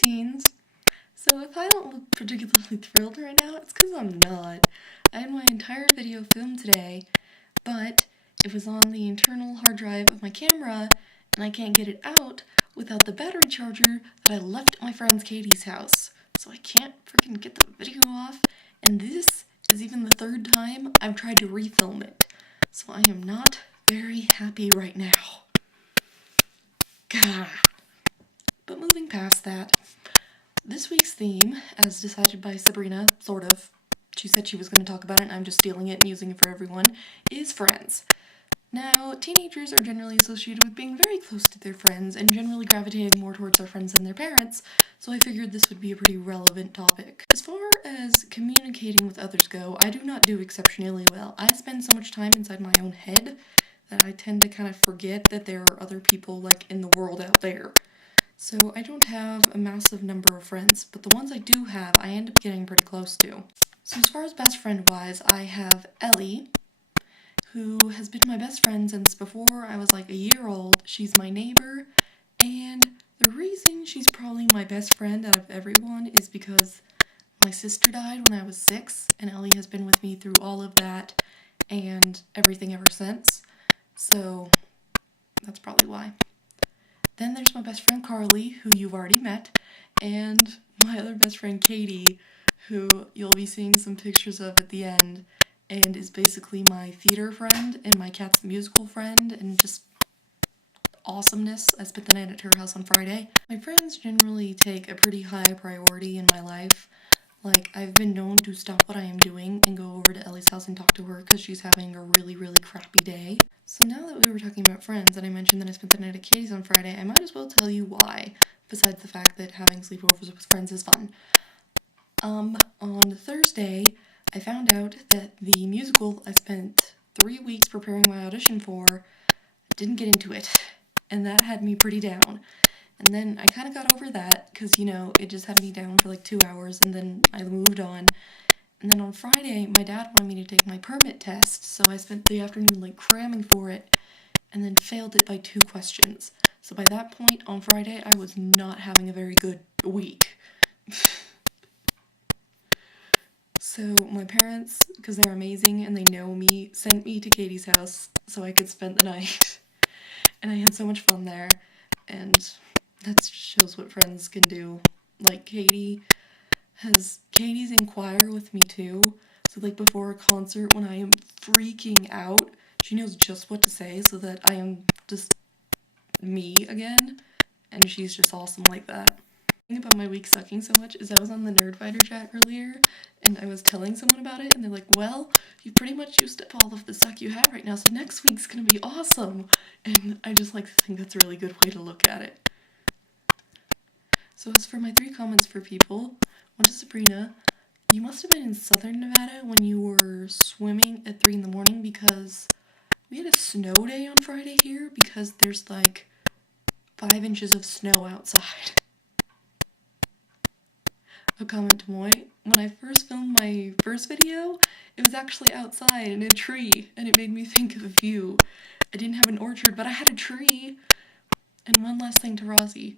teens. So if I don't look particularly thrilled right now, it's because I'm not. I had my entire video filmed today, but it was on the internal hard drive of my camera, and I can't get it out without the battery charger that I left at my friend's Katie's house. So I can't freaking get the video off, and this is even the third time I've tried to refilm it. So I am not very happy right now. Gah. But moving past that, this week's theme, as decided by Sabrina, sort of, she said she was going to talk about it and I'm just stealing it and using it for everyone, is friends. Now, teenagers are generally associated with being very close to their friends and generally gravitating more towards their friends than their parents, so I figured this would be a pretty relevant topic. As far as communicating with others go, I do not do exceptionally well. I spend so much time inside my own head that I tend to kind of forget that there are other people, like, in the world out there. So I don't have a massive number of friends, but the ones I do have, I end up getting pretty close to. So as far as best friend-wise, I have Ellie, who has been my best friend since before I was like a year old. She's my neighbor, and the reason she's probably my best friend out of everyone is because my sister died when I was 6, and Ellie has been with me through all of that and everything ever since. So that's probably why. Then there's my best friend Carly, who you've already met, and my other best friend Katie, who you'll be seeing some pictures of at the end, and is basically my theater friend and my Cats musical friend, and just awesomeness. I spent the night at her house on Friday. My friends generally take a pretty high priority in my life. Like, I've been known to stop what I am doing and go over to Ellie's house and talk to her because she's having a really, really crappy day. So now that we were talking about friends and I mentioned that I spent the night at Katie's on Friday, I might as well tell you why, besides the fact that having sleepovers with friends is fun. On Thursday, I found out that the musical I spent 3 weeks preparing my audition for didn't get into it, and that had me pretty down. And then I kind of got over that, because, you know, it just had me down for like 2 hours, and then I moved on. And then on Friday, my dad wanted me to take my permit test, so I spent the afternoon like cramming for it, and then failed it by 2 questions. So by that point on Friday, I was not having a very good week. So my parents, because they're amazing and they know me, sent me to Katie's house so I could spend the night. And I had so much fun there, and that shows what friends can do. Like, Katie's in choir with me too, so like before a concert when I am freaking out, she knows just what to say so that I am just me again, and she's just awesome like that. The thing about my week sucking so much is I was on the Nerdfighter chat earlier, and I was telling someone about it, and they're like, well, you pretty much used up all of the suck you have right now, so next week's gonna be awesome, and I just like to think that's a really good way to look at it. So as for my 3 comments for people, one to Sabrina, you must have been in southern Nevada when you were swimming at 3 in the morning because we had a snow day on Friday here because there's like 5 inches of snow outside. A comment to Moy, when I first filmed my first video, it was actually outside in a tree, and it made me think of a view. I didn't have an orchard, but I had a tree. And one last thing to Rozzy.